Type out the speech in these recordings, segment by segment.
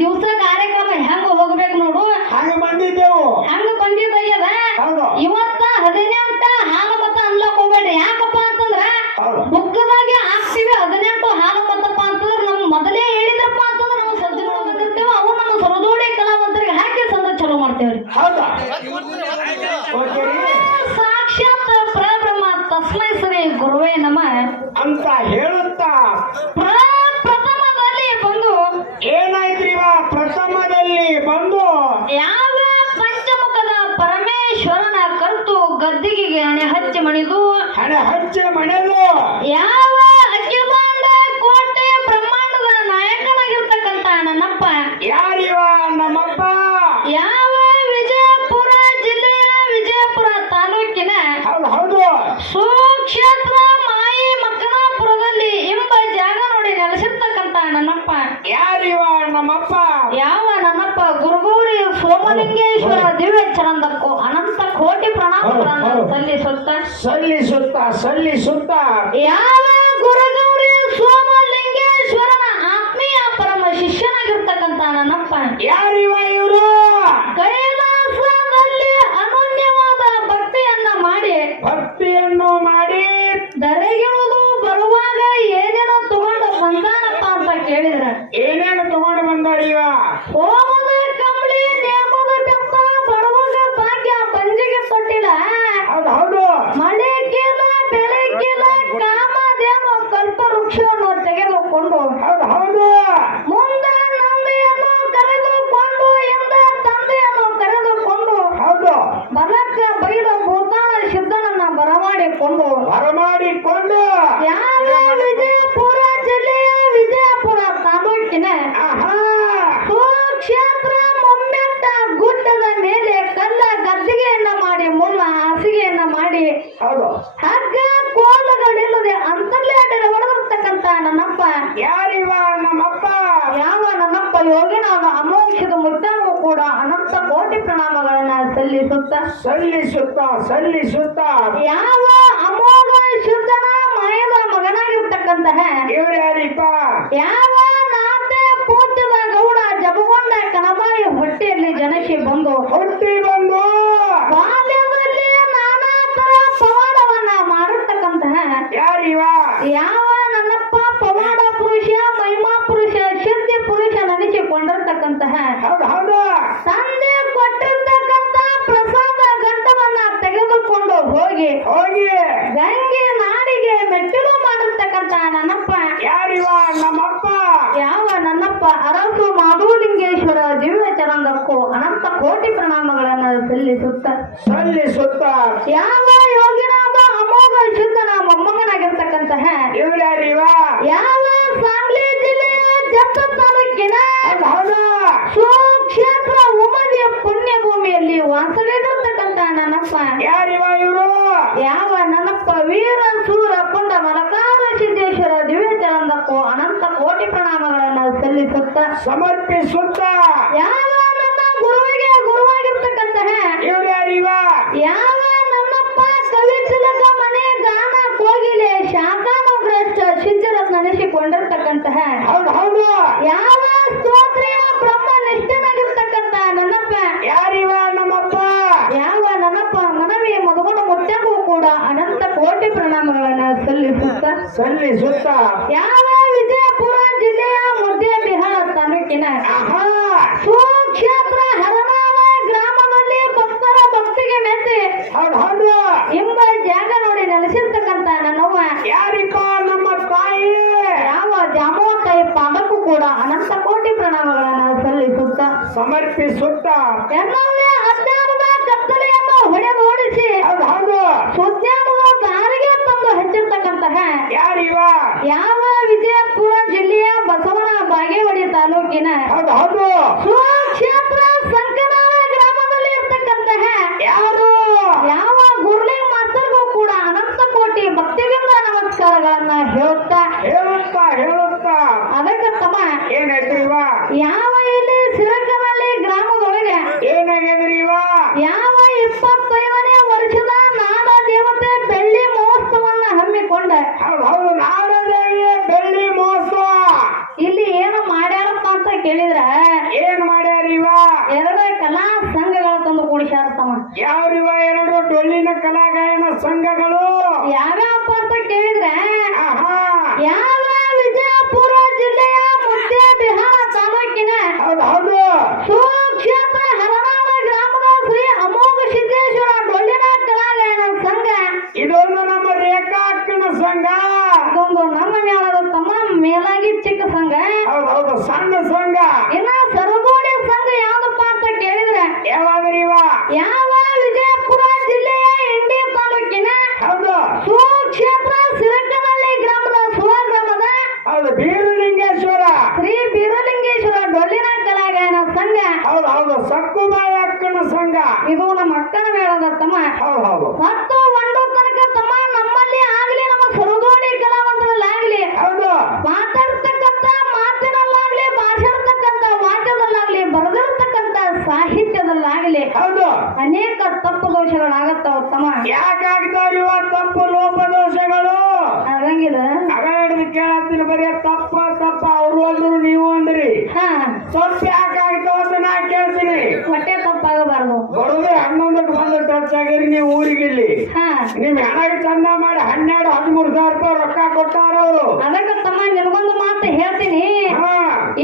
ದಿವಸ ಕಾರ್ಯಕ್ರಮ ಹೆಂಗ ಹೋಗ್ಬೇಕು ನೋಡು. ಹಂಗ ಬಂದಿದ್ದೆವು. ಹಂಗ ಬಂದಿದ್ದಯ್ಯದ ಇವತ್ತ ಹದಿನೆಂಟ ಹಾಲು ಮತ ಅನ್ಲಕ್ ಹೋಗ್ಬೇಡ್ರಿ. ಯಾಕಪ್ಪ ಅಂತಂದ್ರ ಬುಕ್ಕದಾಗೆ ಹಾಕ್ತಿವಿ ಹದಿನೆಂಟು ಹಾಲು ಮತಪ್ಪ ಅಂತಂದ್ರ ನಮ್ ಮೊದಲೇ ಹೇಳಿದ್ರಪ್ಪ ಅಂತಂದ್ರ ನಾವು ಸಜ್ಜಗಳು ಬಂದಿರ್ತೇವೆ ಅವು ನಮ್ಮ ಸರದೋಡಿ ಕಲಾವಂತರಿಗೆ ಹಾಕಿ ಸಂದ ಚಲೋ ಮಾಡ್ತೇವ್ರಿ. ಸಾಕ್ಷಾತ್ ಪ್ರಬ್ರಹ್ಮ ತಸ್ಮೈ ಸರಿ ಗುರುವೇ ನಮ. ಅಂತ ಹೇಳುತ್ತಾ ಬಂದು ಯಾವ ಪಂಚಮುಖದ ಪರಮೇಶ್ವರನ ಕರ್ತು ಗದ್ದಿಗೆಗೆ ಹಣೆ ಹಚ್ಚಿ ಮಣಿದು? ಹಣೆ ಹಚ್ಚೆ ಮಣಿದು. ಯಾವ ಅಖಿಲಾಂಡ ಕೋಟೆ ಬ್ರಹ್ಮಾಂಡದ ನಾಯಕನಾಗಿರ್ತಕ್ಕಂತ ನನ್ನಪ್ಪ ಯಾರಿವ ನಮ್ಮಪ್ಪ ಯಾವ ವಿಜಯಪುರ ಜಿಲ್ಲೆಯ ವಿಜಯಪುರ ತಾಲೂಕಿನ ಹೌದು ಹೌದು ಸುಕ್ಷೇತ್ರ ಮಾಯಿ ಮಕ್ಕನಾಪುರದಲ್ಲಿ ಎಂಬ ಜಾಗ ನೋಡಿ ನೆಲೆಸಿರ್ತಕ್ಕಂತ ನನ್ನಪ್ಪ ಯಾರಿವ ನಮ್ಮಪ್ಪ ಯಾವ ನನ್ನಪ್ಪ ಗುರುಗೌರಿ ಸೋಮಲಿಂಗೇಶ್ವರ ದಿವ್ಯ ಚರಂದಕ್ಕೂ ಅನಂತ ಕೋಟಿ ಪ್ರಣಾಮಗಳನ್ನು. ಸಲ್ಲಿಸುತ್ತ ಸಲ್ಲಿಸುತ್ತ ಸಲ್ಲಿಸುತ್ತ ಯಾವ ಗುರುಗೌರಿ ನನ್ನಪ್ಪ ಯಾರಿವ ನಮ್ಮಪ್ಪ? ಯಾವ ನಮ್ಮಪ್ಪ? ಯೋಗಿನಾದ ಅಮೋಕ್ಷದ ಮುದ್ದನೂ ಕೂಡ ಅನಂತ ಕೋಟಿ ಪ್ರಣಾಮಗಳನ್ನ ಸಲ್ಲಿಸುತ್ತ. ಸಲ್ಲಿಸುತ್ತ ಸಲ್ಲಿಸುತ್ತ. ಯಾವ ಅಮೋಘ ಶುದ್ಧನ ಮಾಯದ ಮಗನಾಗಿರ್ತಕ್ಕಂತಹ ಇವ್ರು ಯಾರಿಪ್ಪ? ಯಾವ ನಾಟೆ ಪೂಜ್ಯದ ಗೌಡ ಜಬಗೊಂಡ ಕನಬಾಯಿ ಹೊಟ್ಟೆಯಲ್ಲಿ ಜನಸಿ ಬಂದು ಹೊಟ್ಟಿ ಬಂದು. ಬಾಲ್ಯದಲ್ಲಿ ನಾನಾ ತರ ಪವಾಡವನ್ನ ಮಾಡಿರ್ತಕ್ಕಂತಹ ಯಾರಿವ? ಯಾವ ಸಲ್ಲಿಸುತ್ತ ಯಾವ ಯೋಗಿನಾದ ಅಮೋಘ ಶುದ್ಧನ ಮೊಮ್ಮಗನಾಗಿರ್ತಕ್ಕಂತಹ ಇವ್ರು ಯಾರಿವ ಯಾವ ಸಾಂಗ್ಲಿ ಜಿಲ್ಲೆಯ ಜಪ್ತ ತಾಲೂಕಿನ ಹೌದು. ಸುಕ್ಷೇತ್ರ ಉಮದಿಯ ಪುಣ್ಯ ಭೂಮಿಯಲ್ಲಿ ವಾಸವಿದಿರ್ತಕ್ಕಂತ ನನ್ನಪ್ಪ ಯಾರಿವ ಇವರು? ಯಾವ ನನ್ನಪ್ಪ ವೀರ ಸೂರ ಪುಂಡ ಮಲಕಾರ ಸಿದ್ದೇಶ್ವರ ದಿವ್ಯ ಚರಂದಕ್ಕೂ ಅನಂತ ಕೋಟಿ ಪ್ರಣಾಮಗಳನ್ನ ಸಲ್ಲಿಸುತ್ತ ಸಮರ್ಪಿಸುತ್ತ. ಯಾವ ನನ್ನ ಗುರುವಿಗೆ ಗುರುವಾಗಿರ್ತಕ್ಕಂತಹ ಇವ್ರು ಯಾರಿವ ಯಾವ ನನ್ನಪ್ಪ ಕವಿ ತಿಲಕ ಮನೆ ಗಾನ ಕೋಗಿಲೆ ಶಾಖಾನುಗ್ರಸ್ತ ಸಿದ್ಧರತ್ನ ನೆನೆಸಿಕೊಂಡಿರ್ತಕ್ಕಂತಹ ಹೌದು ಹೌದು ಯಾವ ಸ್ತೋತ್ರಿಯ ಬ್ರಹ್ಮ ನಿಷ್ಠನಾಗಿರ್ತಕ್ಕಂತ ನನ್ನಪ್ಪ ಯಾರಿವ ನಮ್ಮಪ್ಪ ಯಾವ ನನ್ನಪ್ಪ ಮನವಿ ಮಧುಗುಣ ಮುತ್ಯಗೂ ಕೂಡ ಅನಂತ ಕೋಟಿ ಪ್ರಣಾಮಗಳನ್ನ ಸಲ್ಲಿಸುತ್ತ ಯಾವ ವಿಜಯಪುರ ಜಿಲ್ಲೆಯ ಮುದ್ದೆ ಬಿಹಾರ ತಾಲೂಕಿನ ಆಹಾ! ಸುಕ್ಷೇತ್ರ ಹರನಾಳ ಗ್ರಾಮದಲ್ಲಿ ಭಕ್ತರ ಭಕ್ತಿಗೆ ಮೆಚ್ಚಿ ಎಂಬ ಜಾಗ ನೋಡಿ ನೆಲೆಸಿರ್ತಕ್ಕಂತ ನನ್ನವ್ವ. ಯಾರಿಕ ನಮ್ಮ ತಾಯಿ? ಯಾವ ಜಾಮೋತಾಯಿ ಪಾದಕ್ಕೂ ಕೂಡ ಅನಂತ ಕೋಟಿ ಪ್ರಣಾಮಗಳನ್ನ ಸಲ್ಲಿಸುತ್ತ. ಸಮರ್ಪಿಸುತ್ತ. ಎಲ್ಲವೇ ಯಾರಿವ? ಯಾವ ವಿಜಯಪುರ ಜಿಲ್ಲೆಯ ಬಸವನ ಬಾಗೇವಾಡಿ ತಾಲೂಕಿನ ಹೌದು ಸುಕ್ಷೇತ್ರ ಸಂಕನಾಳ ಗ್ರಾಮದಲ್ಲಿ ಇರ್ತಕ್ಕಂತಹ ಯಾರು? ಯಾವ ಗುರುಳಿ ಮಾಸ್ತರ್ಗೂ ಕೂಡ ಅನಂತ ಕೋಟಿ ಭಕ್ತಿಯಿಂದ ನಮಸ್ಕಾರಗಳನ್ನ ಹೇಳುತ್ತಾ ಹೇಳುತ್ತಾ ಹೇಳುತ್ತಾ. ಅದಕ್ಕೆ ತಮ್ಮ ಏನಾಯ್ತ್ರಿವ ಯಾವ ಇಲ್ಲಿ ಸಿರಕನಹಳ್ಳಿ ಗ್ರಾಮದೊಳಗೆ ಏನಾಗ್ಯದ್ರಿವ ಯಾವ ಇಪ್ಪತ್ತೈದನೇ ವರ್ಷದ ನಾಡ ದೇವತೆ ಬೆಳ್ಳಿ ಮಹೋತ್ಸವನ್ನ ಹಮ್ಮಿಕೊಂಡ ಹೌದು ಹೌದು ನಾಡದೇವಿಯ ಬೆಳ್ಳಿ ಮಹೋತ್ಸವ ಇಲ್ಲಿ ಏನು ಮಾಡ್ಯಾರಪ್ಪ ಅಂತ ಕೇಳಿದ್ರ ಏನ್ ಮಾಡ್ಯಾರಿವ ಎರಡು ಕಲಾ ಸಂಘಗಳ ತಂದು ಕೂಡಿಸ್ಯಾರ ತಮ್ಮ ಯಾವ್ರಿವ ಎರಡು ಡೊಳ್ಳಿನ ಕಲಾಗಾಯನ ಸಂಘಗಳು ಯಾವ್ಯಾವಪ್ಪ ಅಂತ ಕೇಳಿದ್ರ ಆಹಾ ಯಾವ ವಿಜಯಪುರ ಜಿಲ್ಲೆಯ ಮುದ್ದೆ ಬಿಹಾರ ತಾಲೂಕಿನ ಹೌದು ಹೌದು ಸುಕ್ಷೇತ್ರ ಹರನಾಳ ಗ್ರಾಮದ ಶ್ರೀ ಅಮೋಘ ಸಿದ್ದೇಶ್ವರ ಡೊಳ್ಳಿನ ಕಲಾಗಾಯನ ಸಂಘ ಇದೊಂದು ನಮ್ಮ ರೇಖಾ ಅಕ್ಕನ ಸಂಘ ಇದೊಂದು ನಮ್ಮ ಮೇಳದ ತಮ್ಮ ಮೇಲಾಗಿ ಚಿಕ್ಕ ಸಂಘ ಹೌದು ಹೌದು ಸಣ್ಣ ಸಂಘ ಇನ್ನ ಸರಗೋಡಿ ಸಂಘ ಯಾವ್ದಪ್ಪ ಅಂತ ಕೇಳಿದ್ರೆ ಯಾವಾದ್ರಿವ ಯಾವ ವಿಜಯಪುರ ಜಿಲ್ಲೆಯ ಇಂಡಿ ತಾಲೂಕಿನ ಹೌದು ಸುಕ್ಷೇತ್ರ ಸಿರಕನಹಳ್ಳಿ ಗ್ರಾಮದ ಸುವಗ್ರಾಮದ ಹೌದು ಬೀರಲಿಂಗೇಶ್ವರ ಶ್ರೀ ಬೀರಲಿಂಗೇಶ್ವರ ಡೊಳ್ಳಿನ ಕಲಾಗಾಯನ ಸಂಘ. ಹೌದು ಹೌದು. ಸಕ್ಕುಬಾಯಿ ಅಕ್ಕನ ಸಂಘ. ಇದು ನಮ್ಮ ಅಕ್ಕನ ಮೇಳದ ತಮ್ಮ. ಹೌದು ಹೌದು. ಮತ್ತು ಒಂದು ತನಕ ತಮ್ಮ ನಮ್ಮಲ್ಲಿ ಆಗ್ಲಿ ನಮ್ಮ ಸರಗೋಡಿ ಕಲಾವಂತರಲ್ಲಾಗ್ಲಿ ಹೌದು. ಮಾತಾಡ್ತಕ್ಕಂತ ಮಾತಿನಲ್ಲಾಗ್ಲಿ ಭಾಷಾಡ್ತಕ್ಕಂಥ ವಾಕ್ಯದಲ್ಲಾಗ್ಲಿ ಬರೆದಿರ್ತಕ್ಕಂಥ ಸಾಹಿತ್ಯದಲ್ಲಾಗ್ಲಿ ಹೌದು. ಅನೇಕ ತಪ್ಪು ದೋಷಗಳಾಗತ್ತಾವ ತಮ್ಮ. ಯಾಕಾಗ್ತಾವ್ರಿವ ತಪ್ಪು ಲೋಪ ದೋಷಗಳು? ಆಗಂಗಿಲ್ಲ ಅವ ಹಿಡಿದು ಕೇಳತ್ತೀನಿ ಬರೀ ತಪ್ಪ ತಪ್ಪ. ಅವ್ರು ಅಂದ್ರು ನೀವು ಅಂದ್ರಿ. ಹಾ. ಸ್ವಲ್ಪ ಬರೋದೇ ಹನ್ನೊಂದಕ್ಕೆ ಬಂದ ಟಚ್ ಆಗಿರಿ ನೀವು ಊರಿಗೆ ಇಲ್ಲಿ ಹಾ. ನಿಮ್ ಹೆಣಗೆ ಚಂದ ಮಾಡಿ ಹನ್ನೆರಡು ಹದಿಮೂರು ಸಾವಿರ ರೂಪಾಯಿ ರೊಕ್ಕ ಕೊಟ್ಟಾರ ಅವರು ಅದಕ್ಕೆ ತಮ್ಮ ನಿನಗೊಂದು ಮಾತು ಹೇಳ್ತೀನಿ. ಹಾ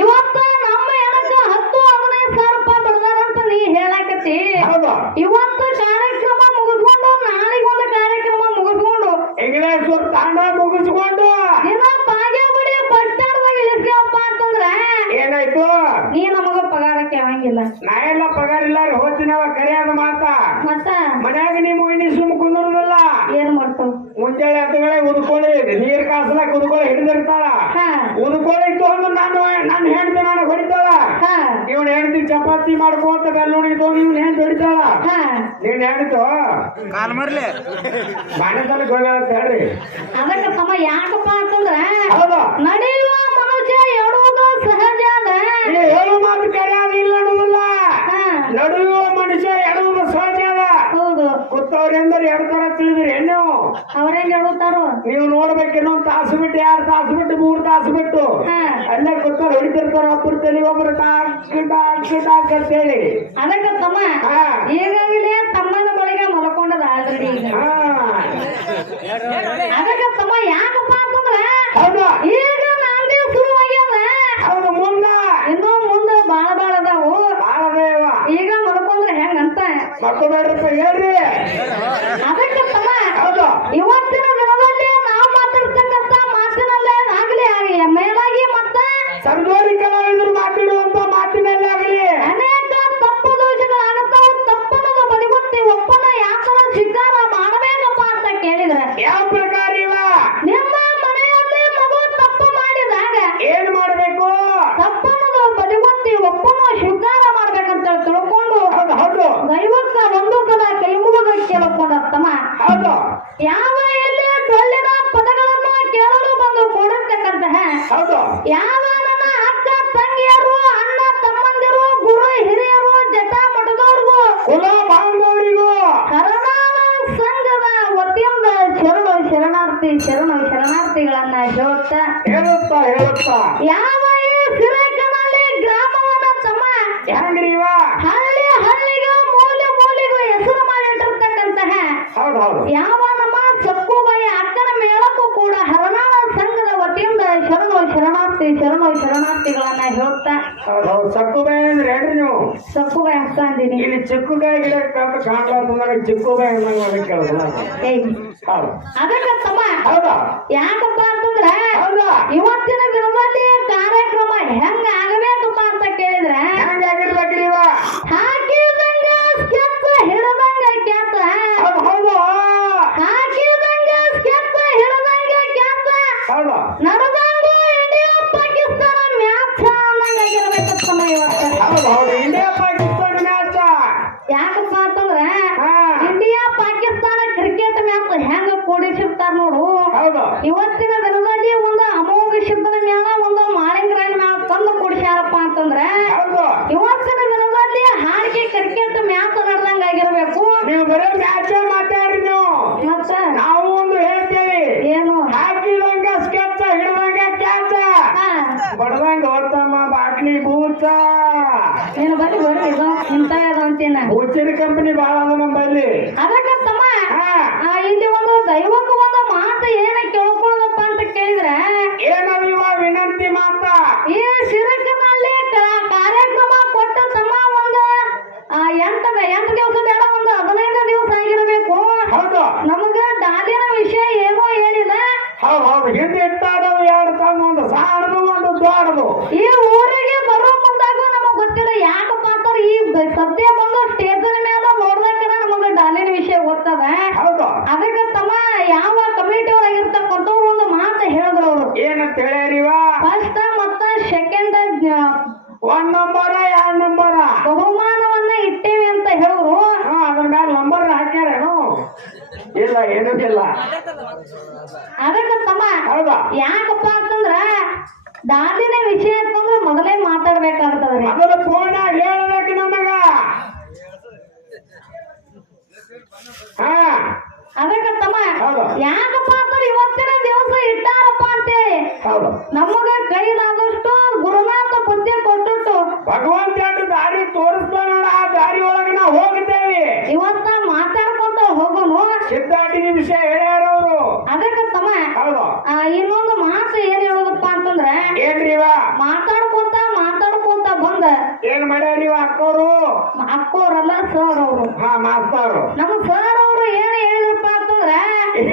ಇವತ್ತ ನಮ್ಮ ಹೆಣಕ್ಕ ಹತ್ತು ಹದಿನೈದು ಸಾವಿರ ರೂಪಾಯಿ ಬಡ್ದಾರಂತ ನೀ ಹೇಳಾಕತಿ ಹೌದು ಇವತ್ತು ಕಾರ್ಯಕ್ರಮ ಮುಗಿಸ್ಕೊಂಡು ನಾಳೆಗೆ ಒಂದು ಕಾರ್ಯಕ್ರಮ ಮುಗಿಸ್ಕೊಂಡು ಇಂಗ್ಲೇಶ್ವರ ತಾಂಡ ಮುಗಿಸ್ಕೊಂಡು ದಿನ ಬಾಗೇವಾಡಿ ಬಸ್ ಸ್ಟ್ಯಾಂಡ್ದಾಗ ಇಳಿಸ್ಯಪ್ಪ ಅಂತಂದ್ರ ಏನಾಯ್ತು ನೀ ನಮಗ ಪಗಾರಕ್ಕೆ ಆಗಂಗಿಲ್ಲ ನಾ ಎಲ್ಲ ಪಗಾರ ಇಲ್ಲ ರೀ ಹೋಗ್ತೀನವ ಕರೆಯಾದ ಮಾತ ಮತ್ತ ಮನ್ಯಾಗ ನೀವು ಇನ್ನಿ ಸುಮ್ ಕುಂದ್ರದಿಲ್ಲ ಏನ್ ಮಾಡ್ತಾವ ಮುಂಜಾನೆ ಹತ್ತುಗಳೇ ಉದ್ಕೊಳ್ಳಿ ನೀರ್ ಕಾಸಲ ಕುದುಕೋಳ ಹಿಡಿದಿರ್ತಾಳ. ಹಾ. ಉದ್ಕೊಳ್ಳಿ ಇತ್ತು ನಾನು ನನ್ನ ಹೆಂಡತಿ ನಾನು ಹೊಡಿತಾಳ. ಹಾ. ಇವನ್ ಹೆಂಡತಿ ಚಪಾತಿ ಮಾಡ್ಕೋತ ಬೆಲ್ಲುಣಿ ತಗೊಂಡು ಇವನ್ ಹೆಂಡತಿ ಹೊಡಿತಾಳ. ಹಾ. ನಿನ್ ಹೆಂಡತು? ಕಾಲ್ ಮರ್ಲಿ. ಮನೆತನ ಗೋಳ ಅಂತ ಹೇಳ್ರಿ. ಅದಕ್ಕೆ ತಮ್ಮ ಯಾಕಪ್ಪ ಅಂತಂದ್ರ ಹೌದು. ನಡೆಯುವ ಮನುಷ್ಯ ಎಡುವುದು ಸಹಜ ಹೇಳು ಮಾತು ಕರೆಯಾದ ಇಲ್ಲ ನಡೆಯುವ ಹಾ. ನಡುವ ಮನುಷ್ಯ ಹೌದು ಕೂತವ್ರೆಂದ್ರೆ ಎಡ್ತಾರ ತಿಳಿದ್ರಿ. ನೀವು ಅವ್ರೇನ್ ಹೇಳುತ್ತಾರೋ? ನೀವು ನೋಡ್ಬೇಕು ಇನ್ನೊಂದ್ ತಾಸು ಬಿಟ್ಟು ಎರಡು ತಾಸು ಬಿಟ್ಟು ಮೂರು ತಾಸು ಬಿಟ್ಟು. ಅಲ್ಲೇ ಗೊತ್ತಾರ ಹೊಡಿತಿರ್ತಾರ ಒಬ್ಬರು ತಲೆ ಒಬ್ರು ಟಾಕ್ ಟಾಕ್ ಟಾಕ್ ಅಂತ ಹೇಳಿ ಅದಕ್ಕೆ ತಮ್ಮ ಹೌದು? ಯಾವ ನನ್ನ ಅಕ್ಕ ತಂಗಿಯರು ಅಣ್ಣ ತಮ್ಮಂದಿರು ಗುರು ಹಿರಿಯರು ಜಟ ಮಠದವ್ರಿಗೂ ಕುಲ ಬಾಂಧವರಿಗೂ. ಕರುಣಾಳ ಸಂಘದ ವತಿಯಿಂದ ಶರಣ ಶರಣಾರ್ಥಿ ಶರಣ ಶರಣಾರ್ಥಿಗಳನ್ನ ಹೇಳುತ್ತಾ ಹೇಳುತ್ತಾ ಹೇಳುತ್ತಾ. ಯಾವ ಈ ಗ್ರಾಮವನ್ನ ತಮ್ಮ ಹೆಂಗ್ರಿ ಇವ ಹಳ್ಳಿ ಹಳ್ಳಿಗೂ ಮೂಲೆ ಮೂಲೆಗೂ ಹೆಸರು ಮಾಡಿಟ್ಟಿರ್ತಕ್ಕಂತಹ ಹೌದು ಹೌದು ಯಾವ ನಮ್ಮ ಸಕ್ಕುಬಾಯಿ ಅಕ್ಕನ ಮೇಳಕ್ಕೂ ಕೂಡ ಹರನಾಳ ಸಂಘದ ವತಿಯಿಂದ ಶರಣು ಶರಣಾರ್ಥಿ ಶರಣು ಶರಣಾರ್ಥಿಗಳನ್ನ ಹೇಳುತ್ತಾ ಹೌದು ಹೌದು ಸಕ್ಕುಬಾಯಿ ಅಂದ್ರೆ ಹೇಳ್ರಿ ನೀವು? ಸಕ್ಕುಬಾಯಿ ಅಕ್ಕ ಅಂದಿನಿ. ಇಲ್ಲಿ ಚಿಕ್ಕುಕಾಯಿ ಗಿಡ ಕಂಡು ಕಾಣ್ಲಾರ್ದು ನನಗೆ ಚಿಕ್ಕುಬಾಯಿ ಅನ್ನಂಗ್ ನನಗೆ ಏಯ್ ಹೌದು. ಅದಕ್ಕೆ ತಮ್ಮ ಹೌದಾ? ಯಾಕಪ್ಪ ಅಂತಂದ್ರ ಹೌದಾ? ಇವತ್ತಿನ ದಿನದಲ್ಲಿ ಕಾರ್ಯಕ್ರಮ ಹೆಂಗ ni bala ಏನಂತ ಹೇಳ್ಯಾರಿವ ಫಸ್ಟ್ ಮತ್ತ ಸೆಕೆಂಡ್ ಒಂದ್ ನಂಬರ ಎರಡ್ ನಂಬರ. ಬಹುಮಾನವನ್ನ ಇಟ್ಟೇವಿ ಅಂತ ಹೇಳಿದ್ರು. ಅದ್ರ ಮೇಲೆ ನಂಬರ್ ಹಾಕ್ಯಾರೇನು? ಇಲ್ಲ ಏನೂ ಇಲ್ಲ. ಅದಕ್ಕೆ ತಮ್ಮ ಹೌದಾ? ಯಾಕಪ್ಪ ಅಂತಂದ್ರ ದಾದಿನ ವಿಷಯ ಅಂತಂದ್ರ ಮೊದಲೇ ಮಾತಾಡ್ಬೇಕಾಗ್ತದ್ರಿ. ಅದರ ಪೂರ್ಣ ಹೇಳ್ಬೇಕು ನಮಗ. ಹಾ. ಅದಕ್ಕೆ ತಮ್ಮ. ಯಾಕಪ್ಪ ಅಂತಂದ್ರೆ ಇವತ್ತಿನ ದಿವಸ ಇಟ್ಟಾರಪ್ಪ ಅಂತೇಳಿ ನಮಗ ಕೈಲಾದಷ್ಟು ಗುರುನಾಥ ಬುದ್ಧಿ ಕೊಟ್ಟುಟ್ಟು. ಭಗವಂತ ದಾರಿ ತೋರಿಸ್ತಾನ ಆ ದಾರಿ ಒಳಗೆ ನಾವು ಹೋಗಿದ್ದೇವೆ. ಇವತ್ತ ಮಾತಾಡ್ಕೊಂತ ಹೋಗೋನು. ಸಿದ್ಧಾಟಿನ ವಿಷಯ ಹೇಳ್ಯಾರ ಅವರು ಅದಕ್ಕೆ ತಮ್ಮ ಇನ್ನೊಂದು ಮಾತು ಏನ್ ಹೇಳೋದಪ್ಪ ಅಂತಂದ್ರೆ ಏನ್ರಿ ಮಾತಾಡ್ಕೊಂತ ಮಾತಾಡ್ಕೊಂತ ಬಂದ. ಏನ್ ಮಾಡ್ಯಾರ ಇವ ಅಕ್ಕೋರು ಅಕ್ಕೋರಲ್ಲ ಸರ್ ಅವರು. ಹಾ ಮಾಸ್ತರು. ನಮ್ಮ ಸರ್ ಅವರು ಏನ್ ಹೇಳಿದ್ರಪ್ಪ ಅಂತಂದ್ರೆ ಏನ್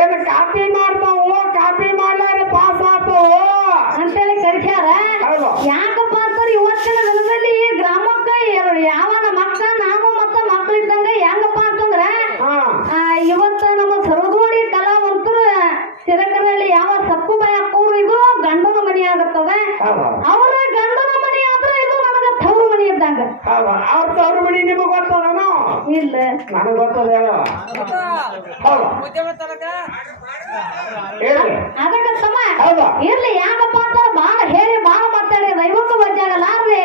ಏನು ಕಾಪಿ ಮಾಡ್ತಾವು ಕಾಪಿ ಮಾಡ್ಲಾರೆ ಪಾಸ್ ಆತಾವು ಅಂತೇಳಿ ಹೇಳಿ ಹೌದು. ಯಾಕಪ್ಪ ಅಂತಾರೆ ಇವತ್ತಿನ ದಿನದಲ್ಲಿ ಈ ಗ್ರಾಮಕ್ಕೆ ಯಾವನ ಮಕ್ಕ ನಾನು ಮತ್ತ ಮಕ್ಕಳಿದ್ದಂಗ ಹೆಂಗಪ್ಪ ಅಂತಂದ್ರ ಇವತ್ತ ನಮ್ಮ ಸರಗೋಡಿ ಕಲಾವಂತರು ಸಿರಕರಲ್ಲಿ ಯಾವ ಸಪ್ಪು ಬಾಯ ಕೂರು ಇದು ಗಂಡನ ಮನಿ ಆಗುತ್ತದೆ ಅವ್ರ ಗಂಡನ ಮನಿ ಆದ್ರೆ ಇದು ನನಗ ತವರು ಮನಿ ಇದ್ದಂಗ. ಅವ್ರ ತವ್ರ ಮನಿ ನಿಮಗೆ ಗೊತ್ತದ ಇಲ್ಲ. ನನಗೆ ಗೊತ್ತದ ಹೇಳು. ಹೌದು. ಹೇಳ್ರಿ ಅದಕ್ಕೆ ಹೌದು? ಇರ್ಲಿ ಯಾಕಪ್ಪ ಅಂತಂದ್ರೆ ಬಾಳ ಹೇಳಿ ಬಾಳ ಮಾತಾಡಿ ದೈವಕ್ಕೂ ಬಜ್ಜಾಗಲಾರ್ರಿ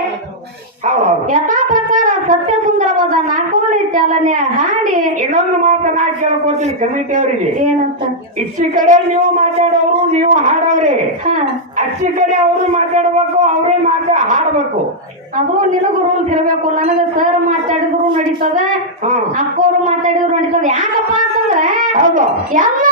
ಯಥಾ ಪ್ರಕಾರ ಸತ್ಯ ಸುಂದರವಾದ ನಾಲ್ಕುರುಳಿ ಚಾಲನೆ ಹಾಡಿ. ಇನ್ನೊಂದು ಮಾತು ನಾ ಕೇಳ್ಕೊತೀನಿ ಕಮಿಟಿ ಅವರಿಗೆ ಏನಂತ? ಇಚ್ಚಿ ಕಡೆ ನೀವು ಮಾತಾಡೋರು ನೀವು ಹಾಡೋರಿ. ಹಾ. ಅಚ್ಚಿ ಕಡೆ ಅವರು ಮಾತಾಡ್ಬೇಕು ಅವರೇ ಮಾತಾ ಹಾಡ್ಬೇಕು. ಅದು ನಿನಗೂ ರೂಲ್ಸ್ ಇರಬೇಕು ನನಗ ಸರ್ ಮಾತಾಡಿದ್ರು ನಡೀತದೆ. ಅಕ್ಕೋರು ಮಾತಾಡಿದ್ರು ನಡೀತದೆ. ಯಾಕಪ್ಪ ಅಂತಂದ್ರೆ ಹೌದು. ಎಲ್ಲ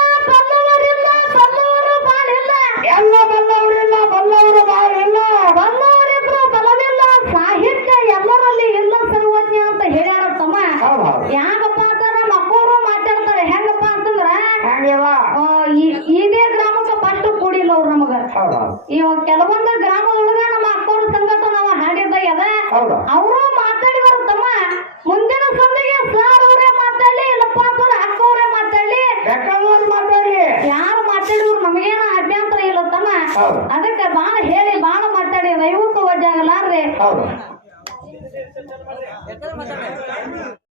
ಇವಾಗ ಕೆಲವೊಂದು ಗ್ರಾಮದೊಳಗ ನಮ್ಮ ಅಕ್ಕೋರ ಸಂಗಟ ನಾವು ಹಾಡಿದ್ದ ಅದ. ಅವರು ಮಾತಾಡಿವರು ತಮ್ಮ. ಮುಂದಿನ ಸಂದಿಗೆ ಸರ್ ಅವರೇ ಮಾತಾಡ್ಲಿ ಇಲ್ಲಪ್ಪ ಸರ್ ಅಕ್ಕವರೇ ಮಾತಾಡಲಿ. ಮಾತಾಡಲಿ. ಮಾತಾಡಿ ಯಾರು ಮಾತಾಡಿದ್ರು ನಮಗೇನು ಅಭ್ಯಂತರ ಇಲ್ಲ ತಮ್ಮ. ಅದಕ್ಕೆ ಬಾಳ ಹೇಳಿ ಬಾಳ ಮಾತಾಡಿ ದಯವಿಟ್ಟು ವಜ್ಜಾಗಲಾರ್ದೆ ಹೌದು.